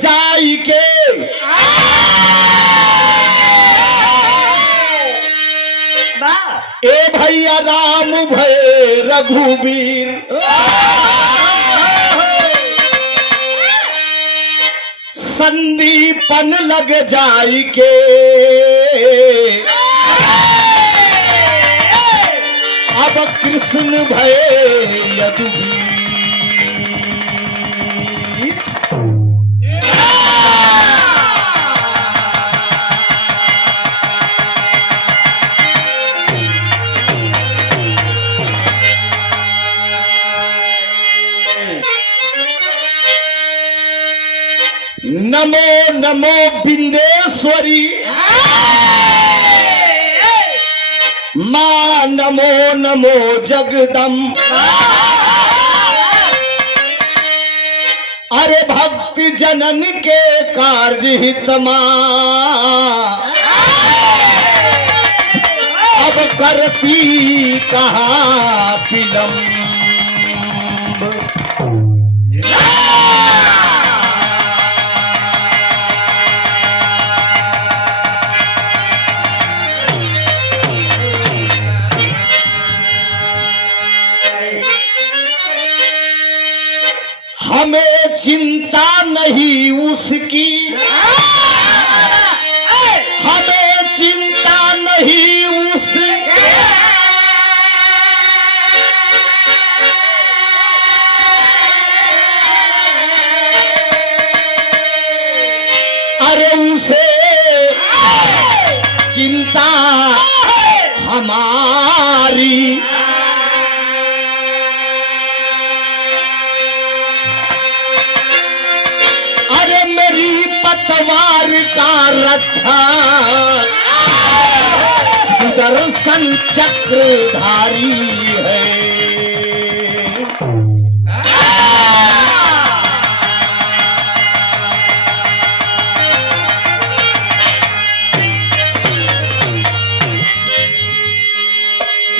जाई के ए भैया राम भय रघुबीर संदीपन लग जाई के अब कृष्ण भय यदुवीर नमो नमो बिंदेश्वरी मां नमो नमो जगदम्ब अरे भक्ति जनन के कार्य हितमा अब करती कहाँ विलंब हमें चिंता नहीं उसकी हमें चिंता नहीं उसकी अरे उसे चिंता हमारी पतवार का रक्षा सुदर्शन चक्रधारी है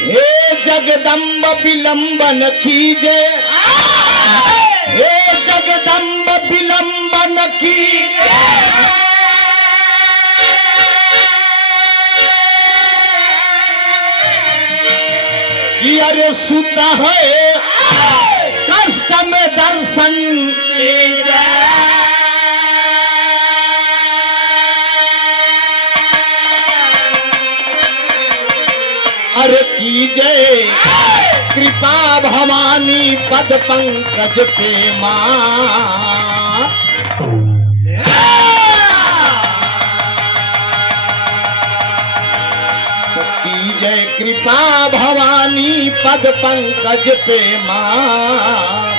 हे जगदम्ब विलंबन कीजे हे जगदम्ब विलंबन की अरे सुता है कष्ट में दर्शन अरे कीजे कृपा भवानी पद पंकज पे मां कीजे कृपा भवानी पद पंकज पे मां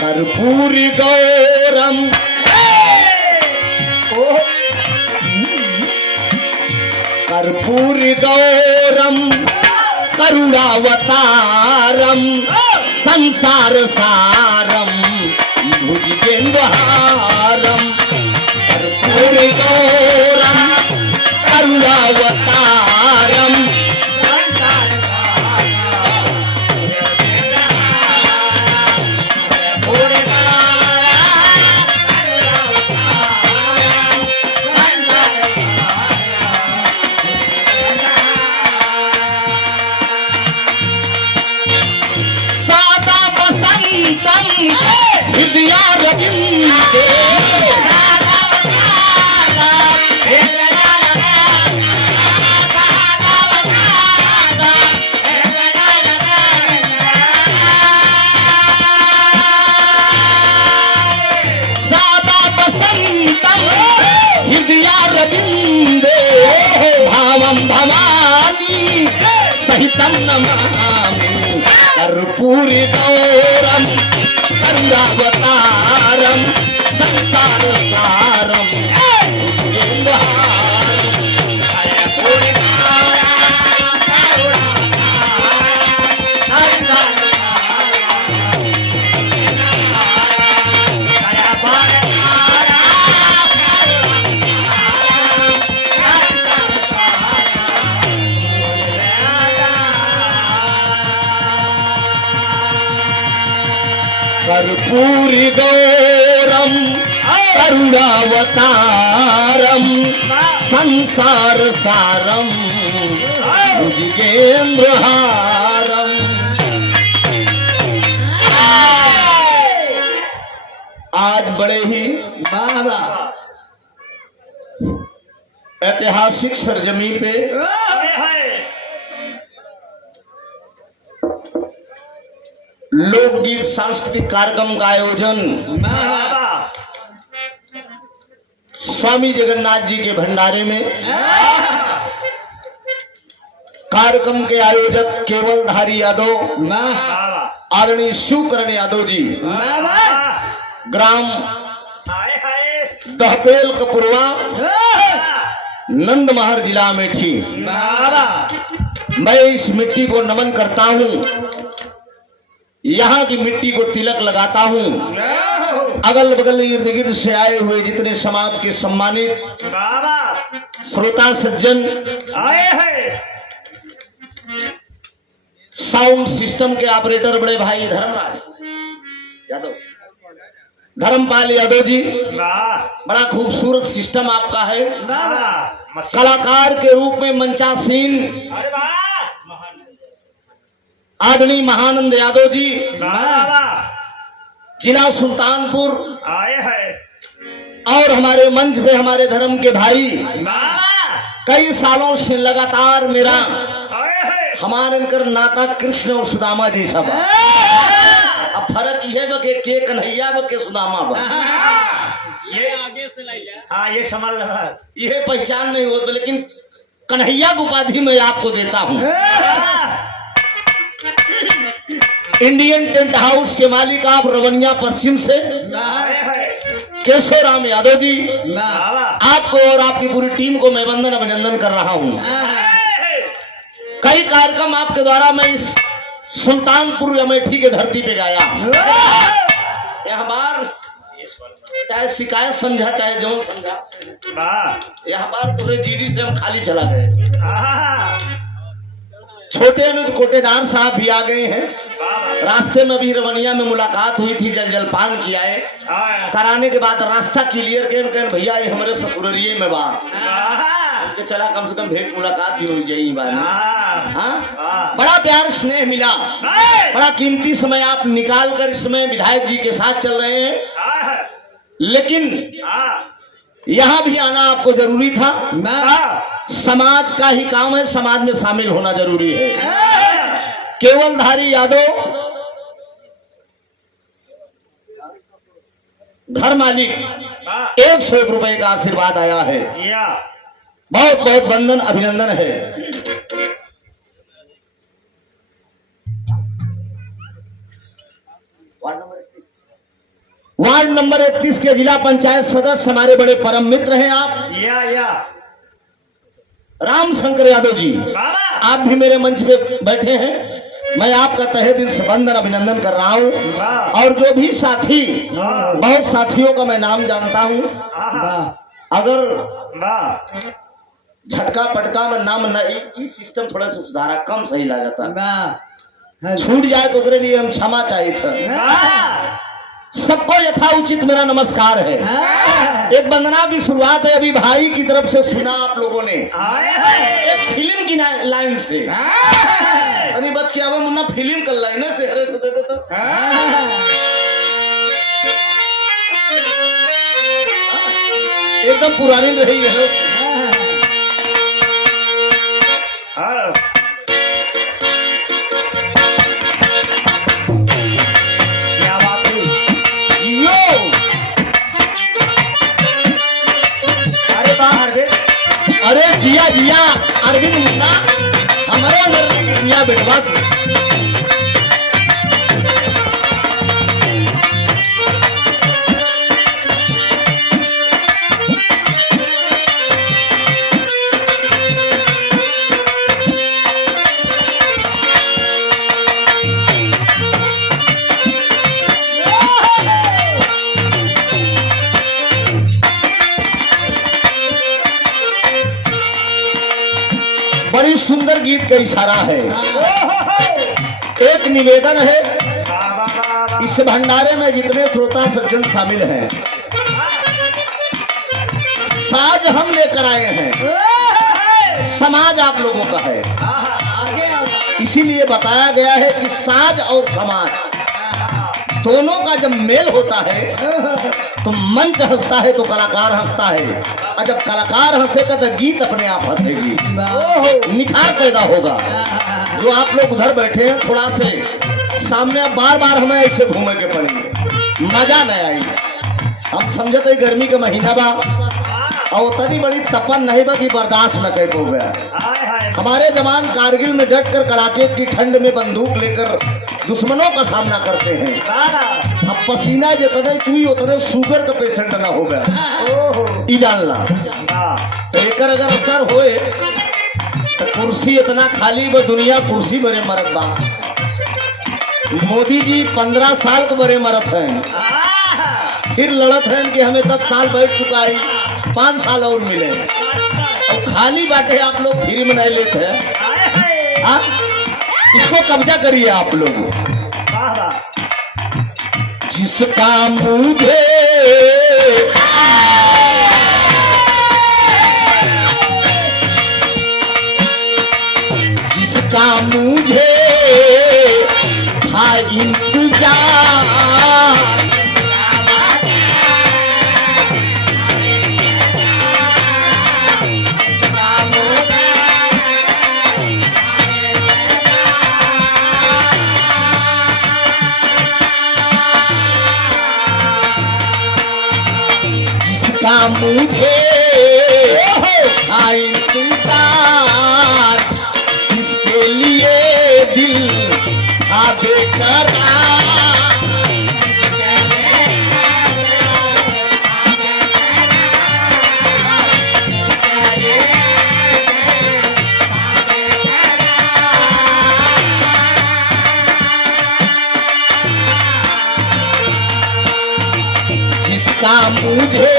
कर्पूरी गौरम कर्पूरी गौरम करुणावतारम संसार सारम भुजगेन्द्रहारम कर्पूरी गौरम करुणावतारम भवानी सहितं नमामि कर्पूरी गौरम करुणावतारम संसार सारम कर्पूरी गौरम करुणावतारम संसार सारम भुजगेंद्रहारम। आज बड़े ही ऐतिहासिक सरजमी पे लोकगीत सांस्कृतिक कार्यक्रम का आयोजन स्वामी जगन्नाथ जी के भंडारे में कार्यक्रम के आयोजक केवलधारी यादव आदरणीय शिवकरण यादव जी ग्राम दहपेल कपुरवा नंदमहर जिला अमेठी। मैं इस मिट्टी को नमन करता हूँ, यहाँ की मिट्टी को तिलक लगाता हूँ। अगल बगल इर्द गिर्द से आए हुए जितने समाज के सम्मानित श्रोता सज्जन आए हैं, साउंड सिस्टम के ऑपरेटर बड़े भाई धर्मराज यादव, धर्मपाल यादव जी, बड़ा खूबसूरत सिस्टम आपका है। कलाकार के रूप में मंचासीन आदरणीय महानंद यादव जी जिला सुल्तानपुर आए हैं और हमारे मंच पे हमारे धर्म के भाई कई सालों से लगातार मेरा हमारे इनकर नाता कृष्ण और सुदामा जी सब। अब फर्क ये बके के कन्हैया बके सुदामा बा ये आगे से हाँ ये समझ लगा ये पहचान नहीं होती, लेकिन कन्हैया की उपाधि मैं आपको देता हूँ। इंडियन टेंट हाउस के मालिक आप रवनिया पश्चिम से केशवराम यादव जी, आपको और आपकी पूरी टीम को मैं वंदन अभिनंदन कर रहा हूँ। कई कार्यक्रम आपके द्वारा मैं इस सुल्तानपुर अमेठी के धरती पे गाया। यहाँ बार चाहे शिकायत समझा चाहे जो समझा, यहाँ बार तुम्हारे जीडी से हम खाली चला गए। छोटे अनुज कोटेदार साहब भी आ गए हैं। रास्ते में भी रवनिया में मुलाकात हुई थी, जल जलपान किया है, कराने के बाद रास्ता क्लियर कर भैया ये हमारे ससुररिये में बात चला, कम से कम भेंट मुलाकात भी हो जाएगी बात। हाँ, बड़ा प्यार स्नेह मिला, बड़ा कीमती समय आप निकाल कर इस समय विधायक जी के साथ चल रहे हैं, लेकिन यहाँ भी आना आपको जरूरी था। समाज का ही काम है, समाज में शामिल होना जरूरी है। केवलधारी यादव घर मालिक 101 रुपए का आशीर्वाद आया है, बहुत बहुत वंदन अभिनंदन है। वार्ड नंबर 31 के जिला पंचायत सदस्य हमारे बड़े परम मित्र हैं आप राम शंकर यादव जी, आप भी मेरे मंच पे बैठे हैं। मैं आपका तहे दिल से वंदन अभिनंदन कर रहा हूँ। और जो भी साथी, बहुत साथियों का मैं नाम जानता हूँ, अगर झटका पटका में नाम नहीं, सिस्टम थोड़ा सा सुधारा कम सही लगा था, छूट जाए तो उसके लिए हम क्षमा चाहिए था। सबको यथा उचित मेरा नमस्कार है। एक वंदना की शुरुआत है अभी भाई की तरफ से सुना आप लोगों ने, एक फिल्म की लाइन से। अरे बच के अब मुन्ना फिल्म कर लाइन से हरे से दे देता। एकदम पुरानी रही है। अरे जिया जिया अरविंद मुन्ना हमारे अंदर जिया बेटवा सुंदर गीत का इशारा है। एक निवेदन है, इस भंडारे में जितने श्रोता सज्जन शामिल हैं, साज हम लेकर आए हैं, समाज आप लोगों का है। इसीलिए बताया गया है कि साज और समाज दोनों का जब मेल होता है तो मंच हंसता है, तो कलाकार हंसता है, और जब कलाकार हंसेगा तो गीत अपने आप हंसेगी, निखार पैदा होगा। जो आप लोग उधर बैठे हैं, थोड़ा से सामने बार बार हमें ऐसे घूमे के पड़ेंगे, मजा नहीं आई। हम समझते गर्मी का महीना बा और उतनी बड़ी तपन नहीं बा कि बर्दाश्त न कर पो गया। हमारे जवान कारगिल में डट कर कड़ाके की ठंड में बंदूक लेकर दुश्मनों का सामना करते हैं। अब पसीना जितने चुई उतने शुगर का पेशेंट ना हो गया। इजालना तो एक अगर असर होए तो कुर्सी इतना खाली वो दुनिया कुर्सी बड़े मरत बा। मोदी जी 15 साल के बड़े मरत हैं, फिर लड़त हैं कि हमें 10 साल बैठ चुका है, 5 साल और मिले, और खाली बाटे आप लोग फ्री में नहीं लेते हैं। हाँ, इसको कब्जा करिए आप लोग। जिसका मुझे जिसका मुझे था इंतजार, जिसका मुझे इंतजार, जिसके लिए दिल था बेकरार, जिसका मुझे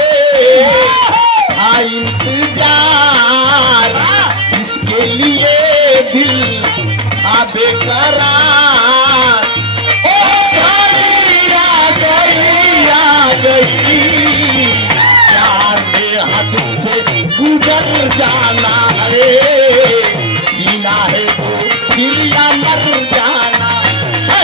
था इंतजार, जिसके लिए दिल था बेकरार, ओ घड़ी आ गई प्यार में हद से गुजर जाना है, जीना है तो फिर या मर जाना है।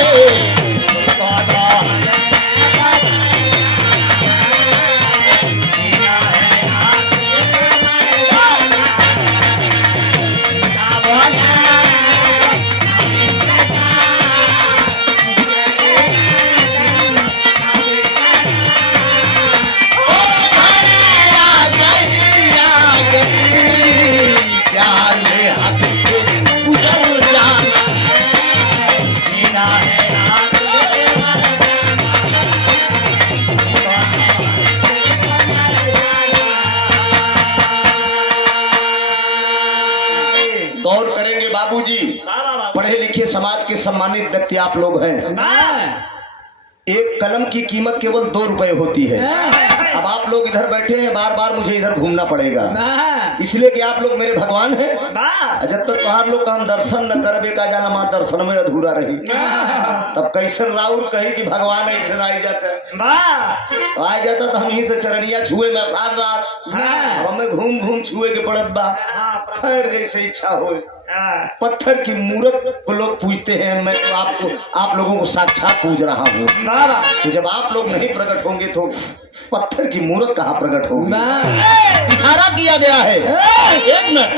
गौर करेंगे बाबूजी, पढ़े लिखे समाज के सम्मानित व्यक्ति आप लोग हैं। एक कलम की कीमत केवल 2 रुपए होती है। अब आप लोग इधर बैठे हैं, बार बार मुझे इधर घूमना पड़ेगा, इसलिए कि आप लोग मेरे भगवान हैं। जब तक तो आप लोग का हम दर्शन न करबे का जाना मां दर्शन में अधूरा रही, तब कैसे राउर कही कि भगवान ऐसे आ जाता तो हम यहीं से चरणिया छुए में आसान रात हमें घूम घूम छुए के पड़त बा। खैर जैसे इच्छा हो। पत्थर की मूर्त को लोग पूजते हैं, मैं तो आप लोगों को साक्षात पूज रहा हूँ। तो जब आप लोग नहीं प्रकट होंगे तो पत्थर की मूर्त कहाँ प्रकट होगी? इशारा किया गया है। एक मिनट,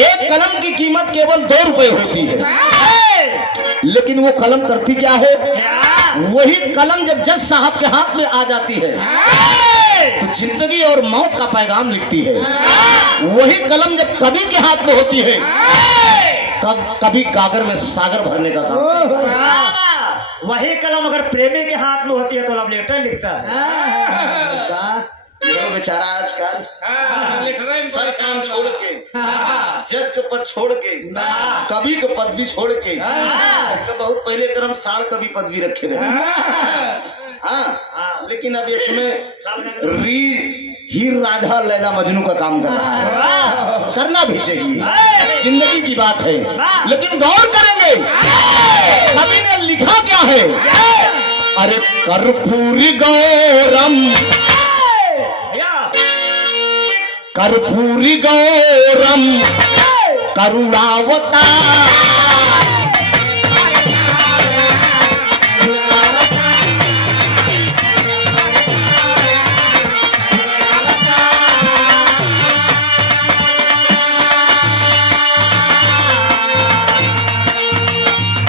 एक कलम की कीमत केवल 2 रुपए होती है, लेकिन वो कलम करती क्या है? वही कलम जब जज साहब के हाथ में आ जाती है तो जिंदगी और मौत का पैगाम लिखती है। वही कलम जब कवि के हाथ में होती है, कभी गागर में सागर भरने का काम। वही कलम अगर प्रेमी के हाथ में होती है तो लव लेटर लिखता है। ये बेचारा आजकल सब काम छोड़ के, जज के पद छोड़ के, कवि के पद भी छोड़ के, बहुत पहले क्रम साल कवि पद भी रखे रहे। हाँ, लेकिन अब इसमें हीर राझा लैला मजनू का काम कर रहा है। करना भी चाहिए, जिंदगी की बात है। लेकिन गौर करेंगे कवि ने लिखा क्या है। अरे कर्पूरी गौरम, कर्पूरी गौरम करुणावता,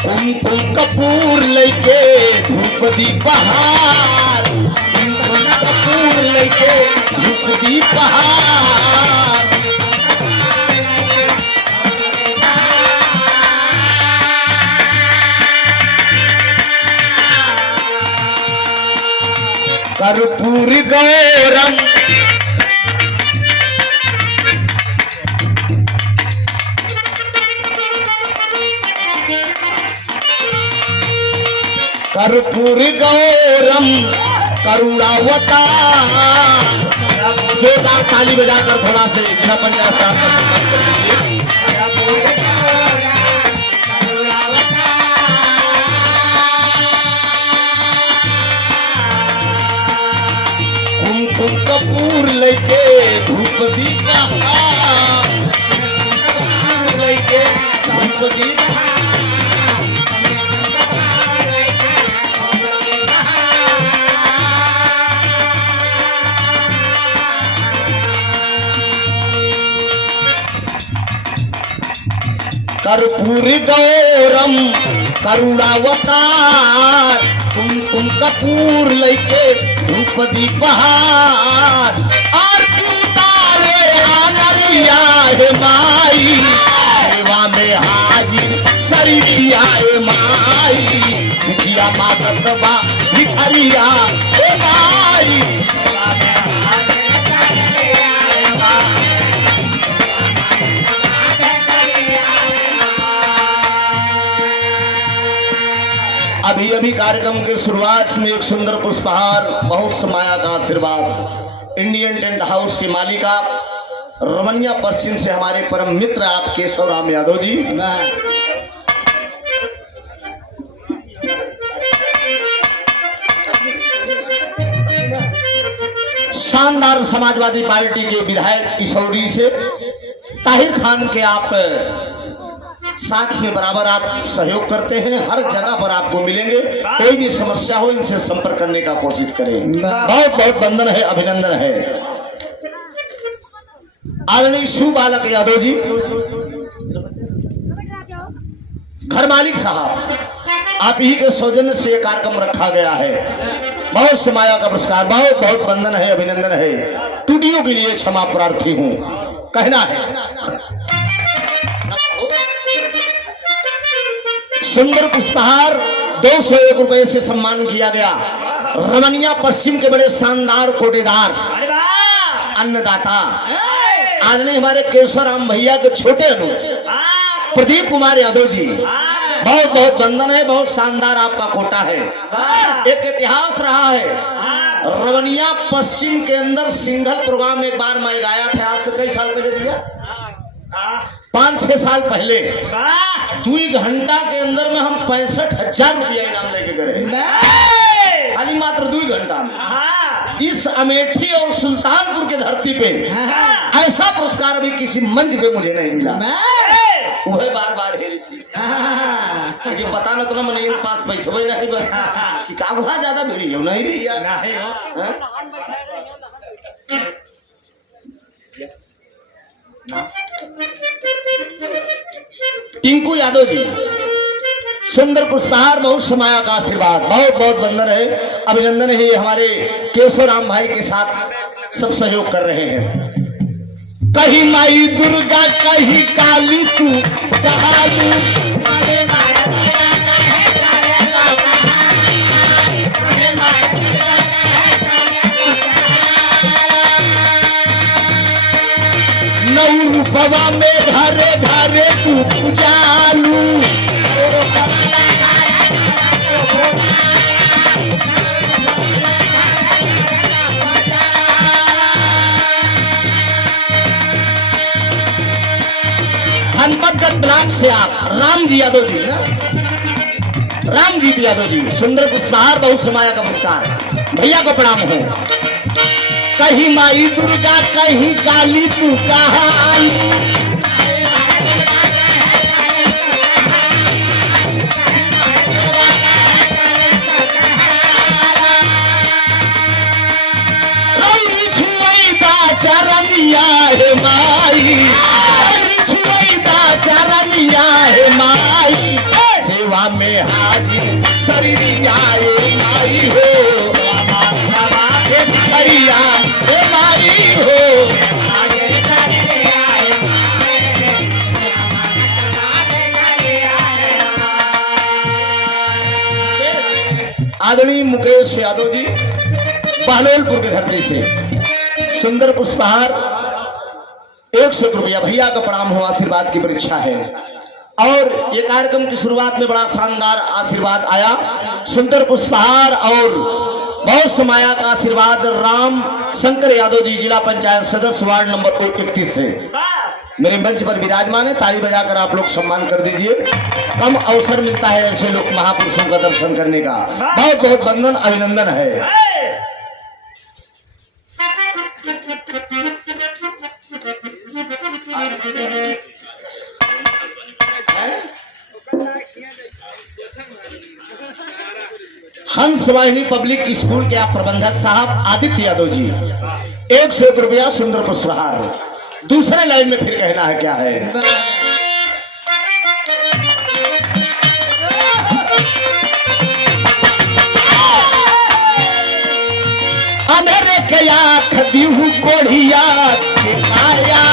कुमकुम कपूर लेके धूप दी बहार, कुमकुम कपूर लेके धूप दी बहार। कर्पूर गौरम, कर्पूर गौरम करुणावता। जोरदार ताली बजाकर थोड़ा से जिला पंचायत साहब का सम्मान कर दीजिए। कुमकुम कपूर लेके धूप दीपा, लेके धूप दीपा। कर्पूर गौरम करुणावतार, कुमकुम कपूर लेके धूप दी बहार। और तू तारे आनरिया है माई, सेवा में हाजिर सरिया है माई। भिखिया मांगत बा भिखरिया है माई। अभी अभी कार्यक्रम के शुरुआत में एक सुंदर पुष्पहार, बहुत समाया का आशीर्वाद इंडियन टेंट हाउस की मालिका रमनिया पश्चिम से हमारे परम मित्र आप केशव राम यादव जी, शानदार समाजवादी पार्टी के विधायक इसौरी से ताहिर खान के आप साथ में बराबर आप सहयोग करते हैं। हर जगह पर आपको मिलेंगे, कोई भी समस्या हो इनसे संपर्क करने का कोशिश करें। बहुत बहुत वंदन है, अभिनंदन है। आदरणीय शिव बालक यादव जी, घर मालिक साहब, आप ही के सौजन्य से ये कार्यक्रम रखा गया है। बहुत समाया का पुरस्कार, बहुत बहुत वंदन है, अभिनंदन है। टूटियों के लिए क्षमा प्रार्थी हूँ, कहना है। सुंदर पुष्पहार 201 रुपए से सम्मान किया गया। रमनिया पश्चिम के बड़े शानदार कोटेदार अन्नदाता आदरणीय हमारे केशव राम भैया के छोटे अनुज प्रदीप कुमार यादव जी, बहुत बहुत वंदन है। बहुत शानदार आपका कोटा है। एक इतिहास रहा है रमनिया पश्चिम के अंदर सिंगल प्रोग्राम एक बार मैं गाया था, आज से कई साल पहले भैया, 5-6 साल पहले। 2 घंटा के अंदर में हम 65,000 रुपया इनाम लेके गए, खाली मात्र 2 घंटा में। इस अमेठी और सुल्तानपुर के धरती पे ऐसा पुरस्कार अभी किसी मंच पे मुझे नहीं मिला। वह बार बार हेरी थी, लेकिन पता न तो मैंने पास पैसा भी नहीं कि का वहाँ ज्यादा भीड़ी है नहीं रही यार। टिंकू यादव जी, सुंदर पुष्पहार, बहुत समाया का आशीर्वाद, बहुत बहुत वंदन है, अभिनंदन है। हमारे केशव राम भाई के साथ सब सहयोग कर रहे हैं। कहीं माई दुर्गा कहीं काली तू चालू, नौ रूपवा में घरे घरे तू पूजालू। आंख से आंख राम जी यादव जी ना, राम जी यादव जी, सुंदर पुष्पहार बहुत समाया का पुरस्कार, भैया को प्रणाम हो। कहीं माई दुर्गा कहीं काली तू कहानी, चरनिया है माई, छुईदा चरनिया है माई, सेवा में हाजिर शरीरिया है माई हो, हरिया है माई हो। आदरणीय मुकेश यादव जी बहलोलपुर के धरती से सुंदर पुष्पहार 100 रुपया, भैया का प्रणाम हो, आशीर्वाद की परीक्षा है। और ये कार्यक्रम की शुरुआत में बड़ा शानदार आशीर्वाद आया, सुंदर पुष्पहार और बहुत समाया का आशीर्वाद राम शंकर यादव जी, जिला पंचायत सदस्य, वार्ड नंबर 31 से मेरे मंच पर विराजमान है। ताली बजाकर आप लोग सम्मान कर दीजिए, कम अवसर मिलता है ऐसे लोग महापुरुषों का दर्शन करने का। बहुत बहुत वंदन अभिनंदन है। हंस वाहिनी पब्लिक स्कूल के आप प्रबंधक साहब आदित्य यादव जी 101 रुपया सुंदर पुष्पहार। दूसरे लाइन में फिर कहना है क्या है? अंधेरे के आँख दीहू कोढ़िया आया,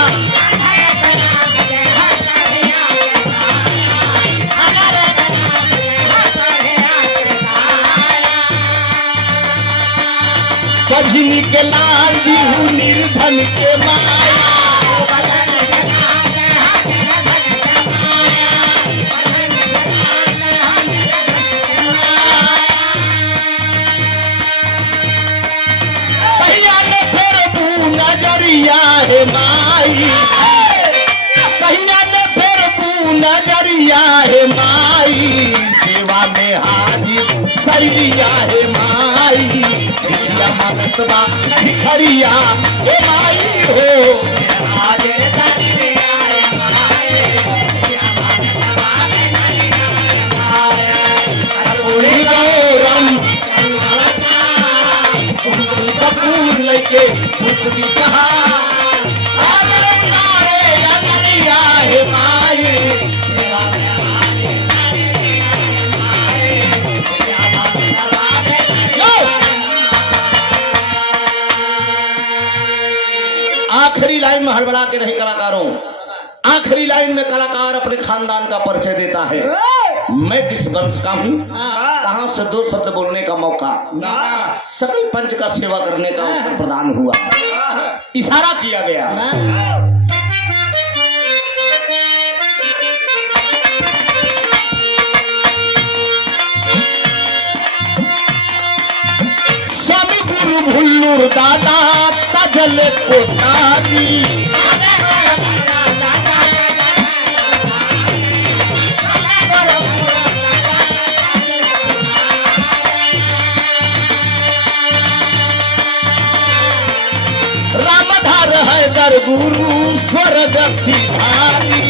बजनी के लाल दीहू निर्धन के माया, नजरिया है माई, कहिया ने फिर तू नजरिया है माई, सेवा में हाजिर सरिया है माई, मनतबा भिखरिया हे माई हो। कपूर लेके कहा है माई, आखिरी लाइन में हड़बड़ा के नहीं कलाकारों, आखिरी लाइन में कलाकार अपने खानदान का परिचय देता है। मैं किस वंश का हूँ, कहां से दो शब्द बोलने का मौका, सकल पंच का सेवा करने का अवसर प्रदान हुआ, इशारा किया गया। स्वामी गुरु भुल्लूर दादा तजल कोठारी, रामधार है दर गुरु स्वर्ग सिधारी,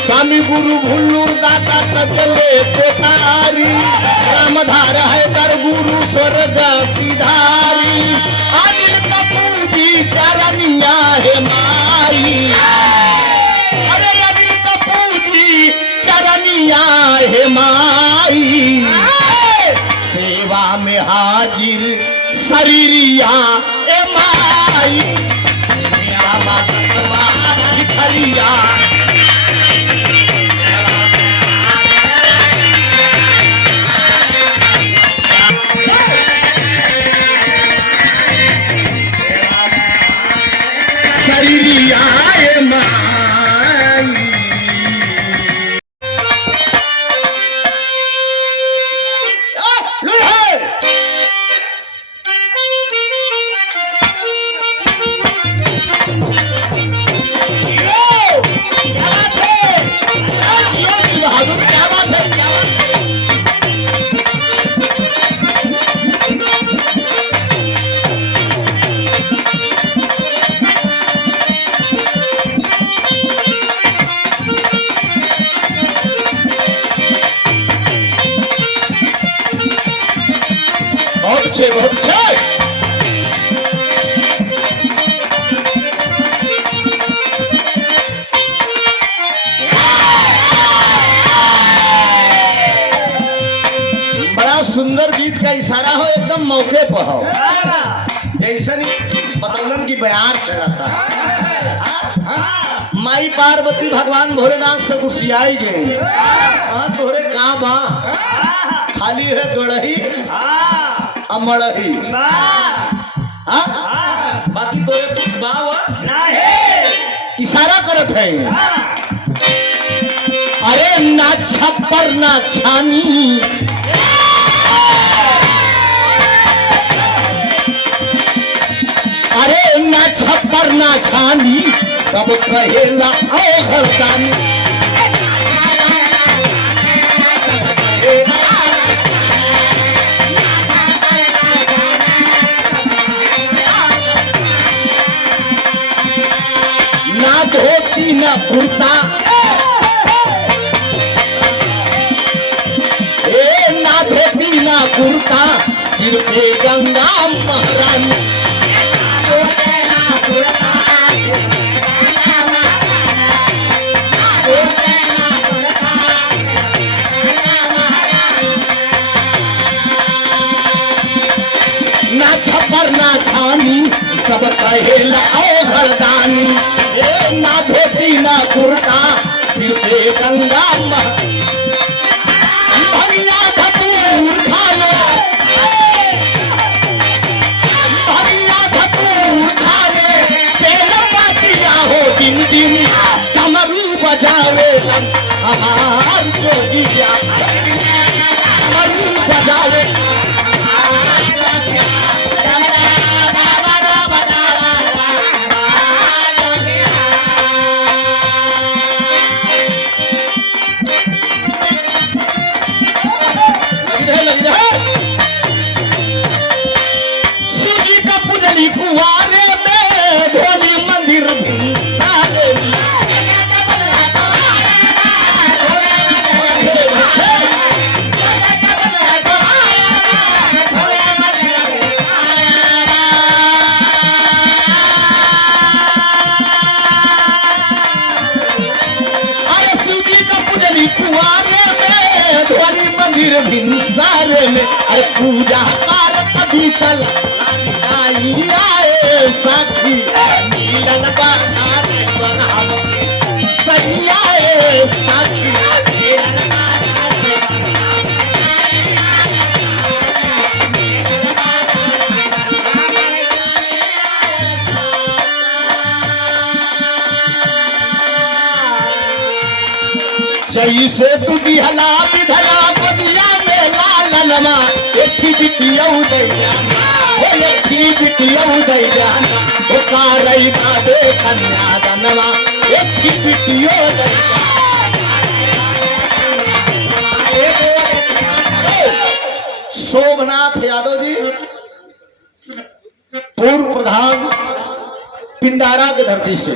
स्वामी गुरु भुल्लूर दाता तजले कोठारी, रामधार है दर गुरु स्वर्ग सिधारी, अनिल कपूजी चरनिया है माई, अरे अनिल कपूजी चरनिया है माई, सेवा में हाजिर शरीरिया ए माई, भिखरिया एकदम मौके पर हो जैसे बतौलन की बयान चलाता माई पार्वती भगवान भोलेनाथ से गुस्सियाई गए तोरे का बा खाली है गड़ही अमड़ही बाकी तोरे कुछ बा इशारा करत है अरे ना छप्पर ना छानी अरे ना छप्पर ना छानी सब कहेला ओ घरदानी ना धोती ना कुर्ता ना धोती ना कुर्ता सिर पे गंगा महारानी ना छप्पर ना छानी सब कहेला ओ घरदानी ना धोती ना कुर्ता सिर पे गंगा भैया धतूर खा लो भैया धतूर खा ले तेल पातिया हो दिन दिन कमरू बजावे हमार जोगिया कमरू बजावे शिवजी का पुजली कुआरे में ढोली मंदिर भी सारे अरे शिवजी का पुजली कुआरे में ढोली मंदिर भी सारे में अरे पूजा पाठ बीतल आए साथी मिलल बानारे बनाव सही आए साथी जैसे तू दिहला विधला गोदिया में लालनमा एक बिटिया उदैया एक बिटिया उदैया ओ कारई बाबे कन्या दनवा एक बिटिया उदैया शोभनाथ यादव जी पूर्व प्रधान पिंडारा की धरती से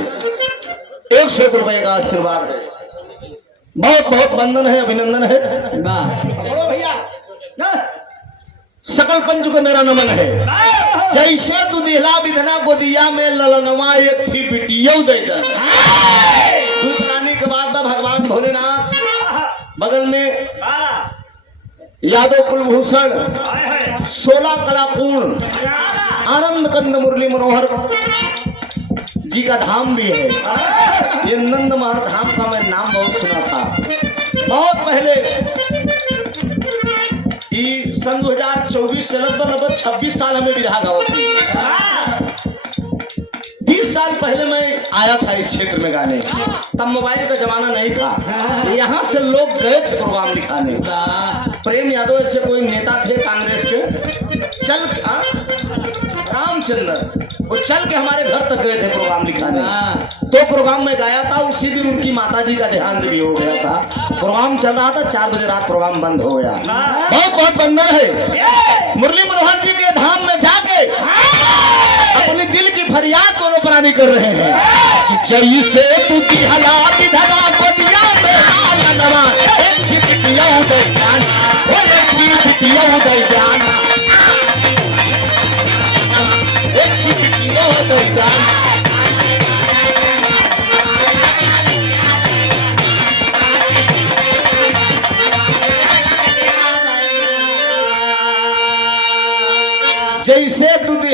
100 रुपए का आशीर्वाद है बहुत बहुत वंदन है अभिनंदन है भैया सकल पंच को मेरा नमन है जैसे तू दिहला विधना गोदिया में ललनवा एक थी बिटिया दे दूध कराने के बाद भगवान भोलेनाथ बगल में यादव कुलभूषण 16 कलापूर्ण आनंद कंद मुरली मनोहर जी का धाम भी है ये नंद महर धाम का मैं नाम बहुत सुना था बहुत पहले सन 2024 से लगभग 26 साल हमें विधा गावत थी 20 साल पहले मैं आया था इस क्षेत्र में गाने तब मोबाइल का जमाना नहीं था यहाँ से लोग गए थे प्रोग्राम दिखाने प्रेम यादव ऐसे कोई नेता थे कांग्रेस के चल रामचंद्र वो चल के हमारे घर तक गए थे प्रोग्राम दिखाने तो प्रोग्राम में गाया था उसी दिन उनकी माताजी का देहांत भी हो गया था प्रोग्राम चल रहा था 4 बजे रात प्रोग्राम बंद हो गया बहुत बहुत वंदन है मुरली मनोहर जी के धाम में जाके अपने दिल की फरियाद दोनों प्राणी कर रहे हैं कि जैसे तू की हालात धरा को दिया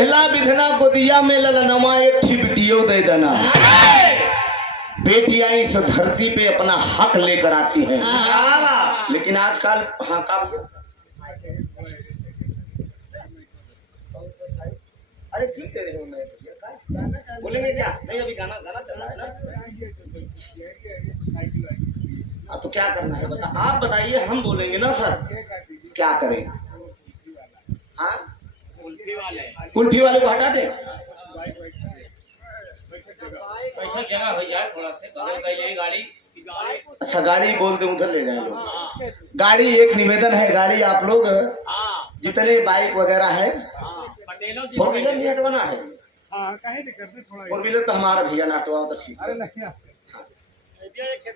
लिहला बिधना गोदिया में ललनमा एक ठिपटियो दे देना। बेटियां इस धरती पे अपना हक लेकर आती हैं, लेकिन आजकल हाँ का अरे क्यों कह रहे हो मैं बोलेंगे क्या? नहीं अभी गाना गाना चल रहा है ना। हाँ तो क्या करना है बता, आप बताइए, हम बोलेंगे ना सर क्या करें। हाँ कुल्फी वाले को हटा दे, पैसा जमा हो जाए थोड़ा से बगल का ये गाड़ी। अच्छा गाड़ी बोल दे उधर ले जाए लोग। गाड़ी एक निवेदन है, गाड़ी आप लोग जितने बाइक वगैरह है, फोर व्हीलर नहीं हटवाना है। फोर व्हीलर तो हमारा भैया नाटवा तो ठीक है।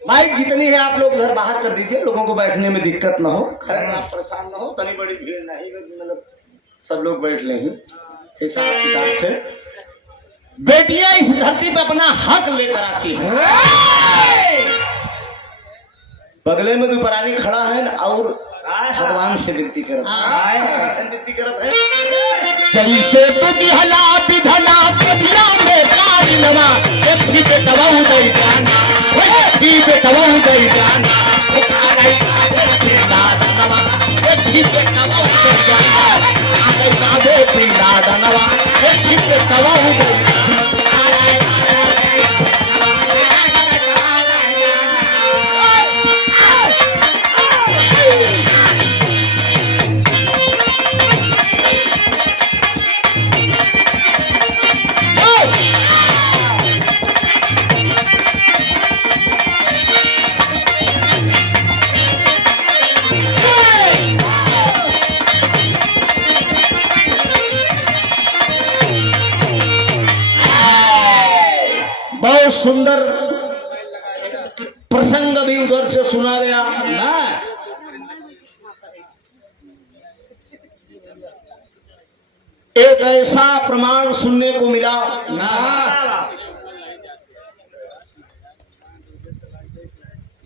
बाइक जितनी है आप लोग उधर बाहर कर दीजिए, लोगों को बैठने में दिक्कत ना हो। खैर आप परेशान ना हो, तनी बड़ी भीड़ नहीं, मतलब सब लोग बैठ ले ही हिसाब किताब से। बेटियां इस धरती पे अपना हक लेकर आती हैं। बगले में दुपरानी खड़ा है और भगवान से विनती करत है, जैसे तो बिहला बिधला कदिया में कारिनमा एथी पे दबाऊ दई जाना, एथी पे दबाऊ दई जाना, एथी पे दबाऊ दई जाना, आगे साधे पिला दनवा एथी पे दबाऊ दई बहुत सुंदर प्रसंग भी उधर से सुना गया ना। एक ऐसा प्रमाण सुनने को मिला ना,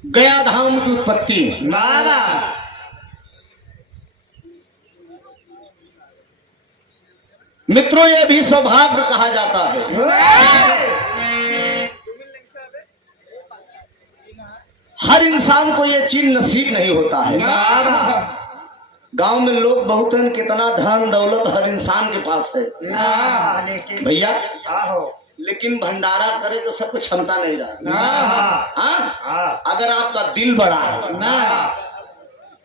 गया धाम की उत्पत्ति। मित्रों यह भी सौभाग्य कहा जाता है। हर इंसान को यह चीज नसीब नहीं होता है। गांव में लोग बहुत हैं, कितना धन दौलत हर इंसान के पास है भैया, लेकिन भंडारा करे तो सबको क्षमता नहीं रहा। अगर आपका दिल बड़ा है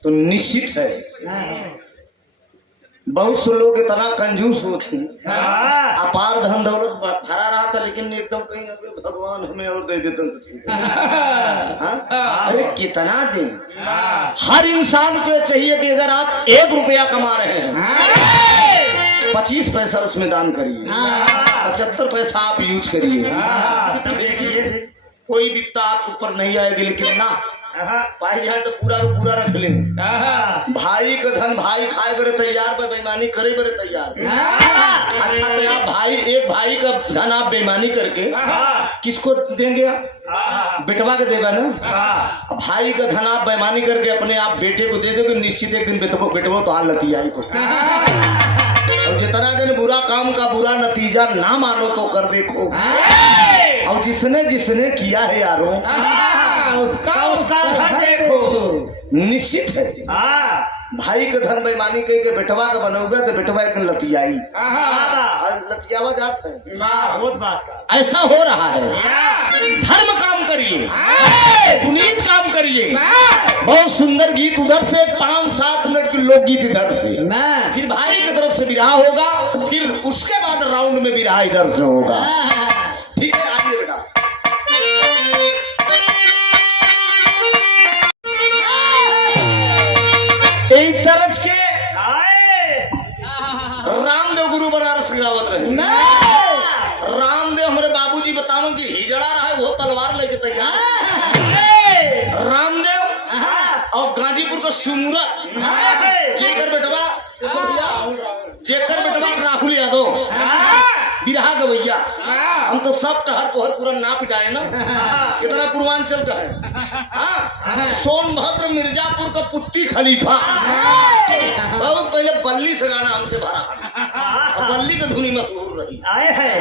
तो निश्चित है। बहुत से लोग इतना कंजूस होते हैं, अपार धन दौलत भरा रहा था, लेकिन एकदम कहीं भगवान हमें और दे देते तो ठीक है। अरे कितना दें? हर इंसान को चाहिए कि अगर आप 1 रुपया कमा रहे हैं 25 पैसा उसमें दान करिए, 75 पैसा आप यूज करिए। देखिए कोई विपदा आपके ऊपर नहीं आएगी, लेकिन ना पाई जाए तो पूरा का पूरा रख ले। भाई का धन भाई खाए बड़े तैयार, पर बेईमानी करे बड़े तैयार। अच्छा तो आप भाई, एक भाई का धन आप बेईमानी करके किसको देंगे? आप बेटवा के देगा ना। भाई का धन आप बेईमानी करके अपने आप बेटे को दे दोगे, निश्चित एक दिन बेटवा तो हाल लतियाई को। और जितना दिन बुरा काम का बुरा नतीजा ना मानो तो कर देखो। और जिसने जिसने किया है यारों उसका देखो, निश्चित है। भाई के धन बेईमानी के बेटवा का बनोगे तो बेटवा एक दिन लतियाई, लतियावा जात है। ऐसा हो रहा है। धर्म काम करिए, पुनीत काम करिए। बहुत सुंदर गीत उधर से, 5-7 मिनट के लोकगीत इधर से, फिर भाई की तरफ से विराह होगा, फिर उसके बाद राउंड में विराह इधर से होगा। ठीक है, आइए बेटा। एक तरज के रामदेव गुरु बनारस गिरावत रहे। रामदेव हमारे बाबूजी बताओ कि हिजड़ा रहा है, वो तलवार लेके तैयार। रामदेव और गाजीपुर का सुमुरा जेकर बेटवा राहुल यादव बिरहा गवैया, हम तो सब टहर पोहर पूरा ना पिटाए ना। कितना पूर्वांचल का है। हाँ? सोनभद्र मिर्जापुर का पुत्ती खलीफा बहुत पहले बल्ली से गाना हमसे भरा और बल्ली की धुनी मशहूर रही। आए हैं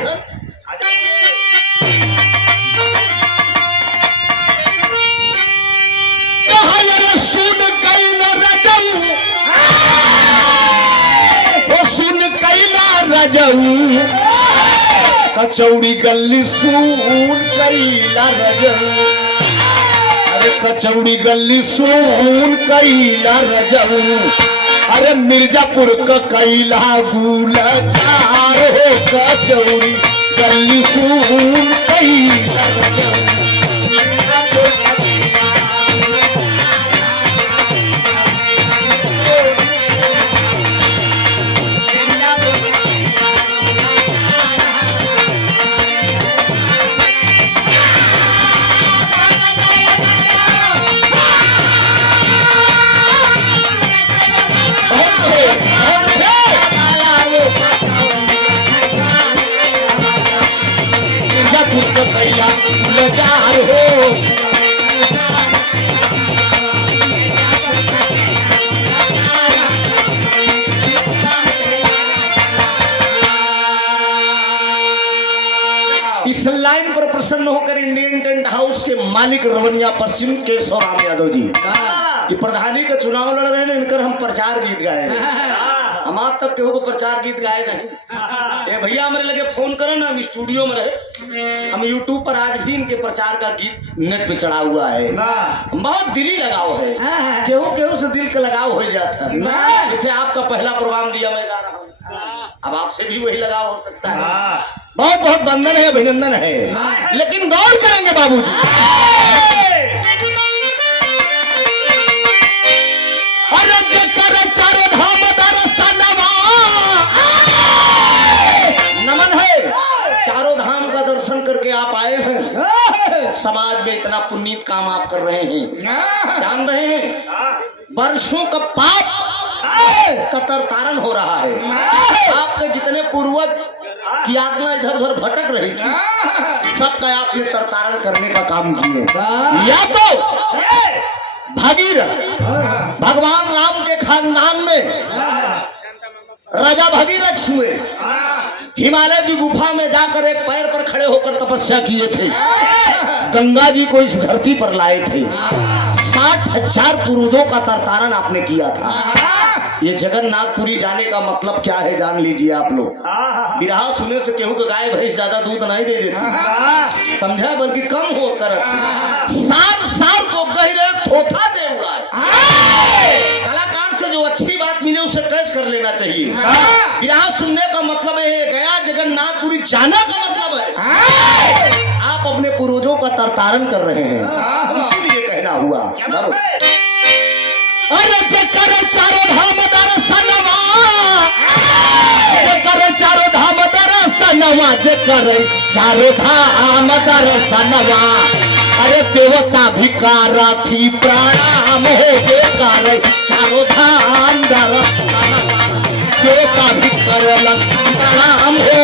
सुन कैला रजऊ वो सुन कैला रजऊ कचौड़ी गल्ली सुन कैला रजऊ। अरे कचौड़ी गल्ली सुन कैला रजऊ। अरे मिर्जापुर का कैला गुला चार हो कचौड़ी गल्ली सुन कैला रजऊ। भैया गुलजार हो इस लाइन पर प्रसन्न होकर इंडियन टेंट हाउस के मालिक रवनिया पश्चिम केशव राम यादव जी ये प्रधानी का चुनाव लड़ रहे हैं। इनकर हम प्रचार गीत गाए हम आज तक केहू को प्रचार गीत गाए नहीं। ये भैया हमारे लगे फोन करें ना, हम स्टूडियो में रहे, हम यूट्यूब पर आज भी इनके प्रचार का गीत नेट पे चढ़ा हुआ है। बहुत दिली लगाव है, केहू केहू से दिल का लगाव हो जाता है। जैसे आपका पहला प्रोग्राम दिया मैं गा रहा हूँ, अब आपसे भी वही लगाव हो सकता है। बहुत बहुत वंदन है, अभिनंदन है, लेकिन गौर करेंगे बाबूजी। अरे जकर चारों धाम दर्शनवा नमन है। चारों धाम का दर्शन करके आप आए हैं, समाज में इतना पुनीत काम आप कर रहे हैं। जान रहे हैं वर्षों का पाप का तरतारण हो रहा है। आपके जितने पूर्वज की आत्मा इधर उधर भटक रही थी, सबका आपने तरतारण करने का काम किए। या तो भगीरथ भगवान राम के खानदान में राजा भगीरथ हुए, हिमालय की गुफा में जाकर एक पैर पर खड़े होकर तपस्या किए थे, गंगा जी को इस धरती पर लाए थे, 60,000 पुरुषों का तरतारण आपने किया था। ये जगन्नाथपुरी जाने का मतलब क्या है जान लीजिए आप लोग। बिरहा सुने से केहू का गाय भैंस ज्यादा दूध नहीं दे देती, समझा, बल्कि कम हो कर सार सार को गहरे थोथा दे हुआ है। कलाकार से जो अच्छी बात मिले उसे कैच कर लेना चाहिए। बिरहा सुनने का मतलब है, गया जगन्नाथपुरी जाने का मतलब है आप अपने पूर्वजों का तरतारण कर रहे हैं, इसीलिए कहना हुआ। अरे जकर चारों धाम दर्शनवा, जकर चारों धाम दर्शनवा, जकर चारों धाम दर्शनवा। अरे देवता भिकारा थी प्रणाम हो, जकर चारों धाम दर्शनवा, देवता भिकारा प्रणाम हो।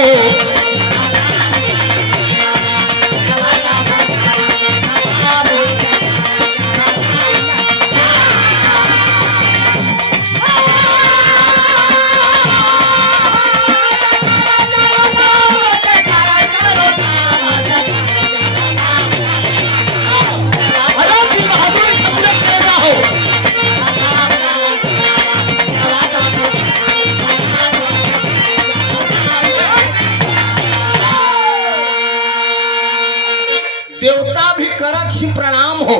देवता भी करक ही प्रणाम हो।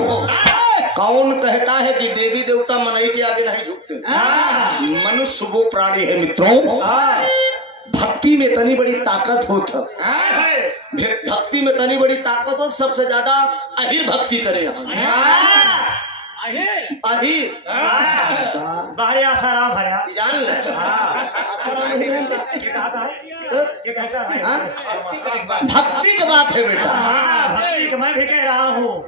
कौन कहता है कि देवी देवता मनई के आगे नहीं झुकते? मनुष्य वो प्राणी है मित्रों, भक्ति में तनी बड़ी ताकत हो, भक्ति में तनी बड़ी ताकत हो, सबसे ज्यादा अहिर भक्ति करेगा। अहिर बाहरी आसाराम भैया जान ले, कैसा है? भक्ति की बात है बेटा, भक्ति की मैं भी कह रहा हूँ।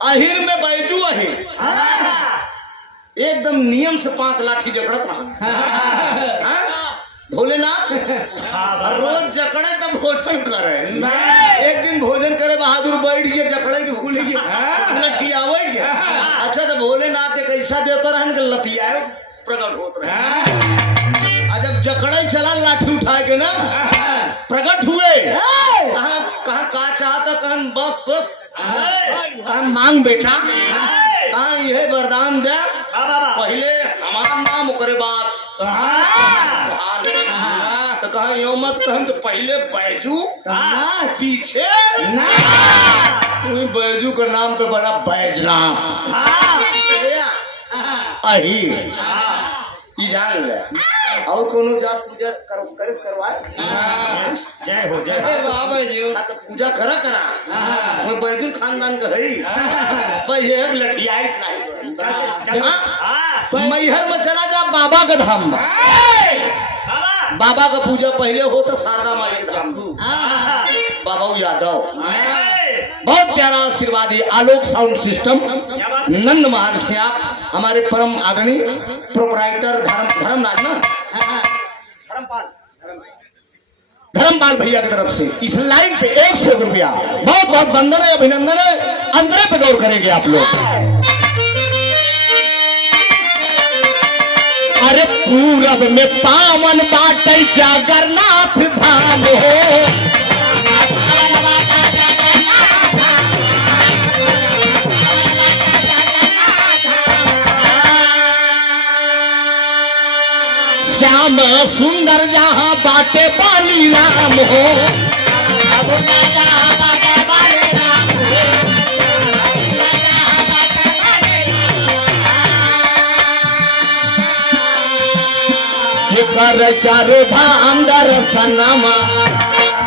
अहिर में बैजू अहिर एकदम नियम से 5 लाठी जकड़त रहा। भोलेनाथ और रोज जकड़े तब भोजन करे। एक दिन भोजन करे बहादुर बैठ के जकड़े के भूल गए लठियावे के। अच्छा तो भोलेनाथ के कैसा देवता रहन के लतियाए प्रकट होत रहे। और जब जकड़े चला लाठी उठा के ना प्रकट हुए। कहाँ कहाँ का चाहता कहन बस बस कहाँ मांग बेटा कहाँ यह वरदान दे पहले हमारा नाम करे बात तो कहा यो मत कहन तो पहले बैजू पीछे बैजू के नाम पे बड़ा बैजनाम अही ई जान ले। और कोनो जात पूजा करवाए जय हो जय तो पूजा करा मैं बैजू खानदान का है भाई लठियाई नहीं मैहर में चला जा बाबा का धाम बाबा का पूजा पहले हो तो शारदा माई के धाम बाबा यादव बहुत प्यारा आशीर्वाद है। आलोक साउंड सिस्टम नंद महर्षि आप हमारे परम आदरणीय प्रोपराइटर धर्मराज ना धर्मपाल भैया की तरफ से इस लाइन पे 100 रुपया बहुत बहुत वंदन है अभिनंदन है। अंदर पे गौर करेंगे आप लोग। अरे पूरब में पावन बाटे जागरनाथ धाम हो श्याम सुंदर जहाँ बाटे बाली राम हो जेकर चारो धाम दर्शनमा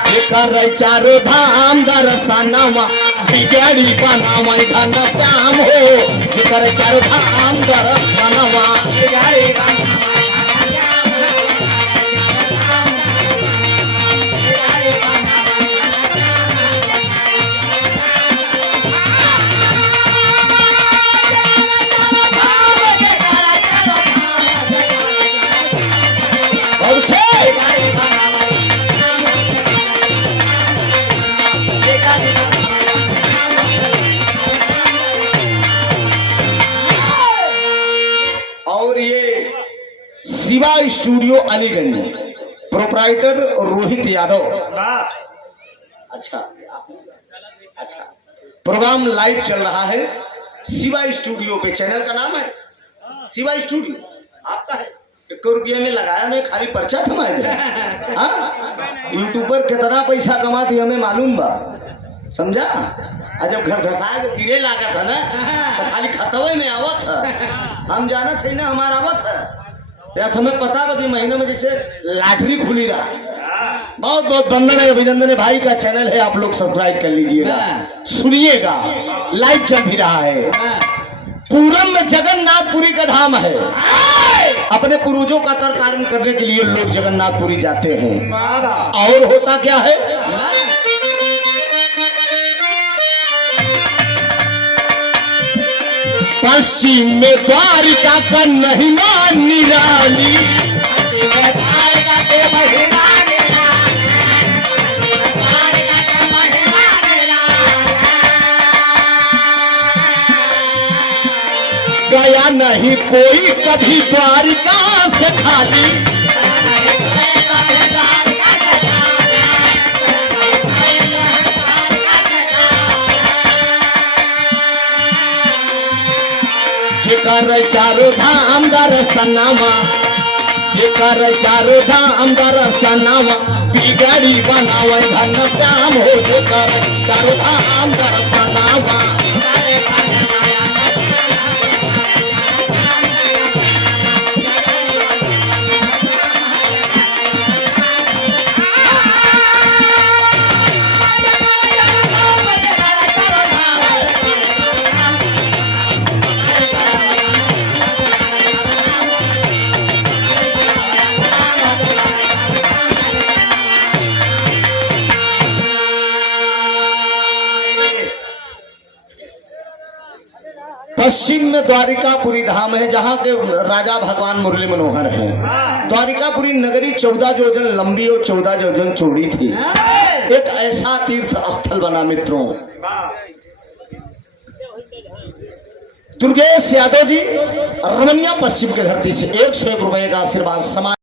जेकर चारो धाम दर्शनमा बिगड़ी बनावा घन श्याम हो जेकर चारो धाम दर्शनमा बिगड़ी और ये शिवा स्टूडियो अलीगंज प्रोपराइटर रोहित यादव। अच्छा अच्छा प्रोग्राम लाइव चल रहा है शिवा स्टूडियो पे। चैनल का नाम है शिवा स्टूडियो आपका है। 1 रुपये में लगाया नहीं खाली पर्चा थमाए यूट्यूब पर कितना पैसा कमाती हमें मालूम बा समझा। जब घर घसाए तो गिरे लागत है ना तो खाली खतवे में आवत है हम जाना थे ना हमारा आवत है या समय पता बा कि महीने में जैसे लाटरी खुली रहा। बहुत बहुत वंदन है अभिनंदन है। भाई का चैनल है आप लोग सब्सक्राइब कर लीजिएगा सुनिएगा लाइव चल भी रहा है। पूरब में जगन्नाथपुरी का धाम है। अपने पूर्वजों का तर्क करने के लिए लोग जगन्नाथपुरी जाते हैं। और होता क्या है पश्चिम में द्वारिका का महिमा निराली गया नहीं कोई कभी द्वारिका से खाली जेकर चारो धाम दर्शनमा जेकर चारो धाम दर्शनमा बिगड़ी बनावे घन श्याम हो जेकर चारो धाम दर्शनमा पश्चिम में द्वारिकापुरी धाम है, जहाँ के राजा भगवान मुरली मनोहर हैं। द्वारिकापुरी नगरी 14 योजन लंबी और 14 योजन चौड़ी थी। एक ऐसा तीर्थ स्थल बना मित्रों। दुर्गेश यादव जी रमनिया पश्चिम की धरती से 101 रुपए का आशीर्वाद समाज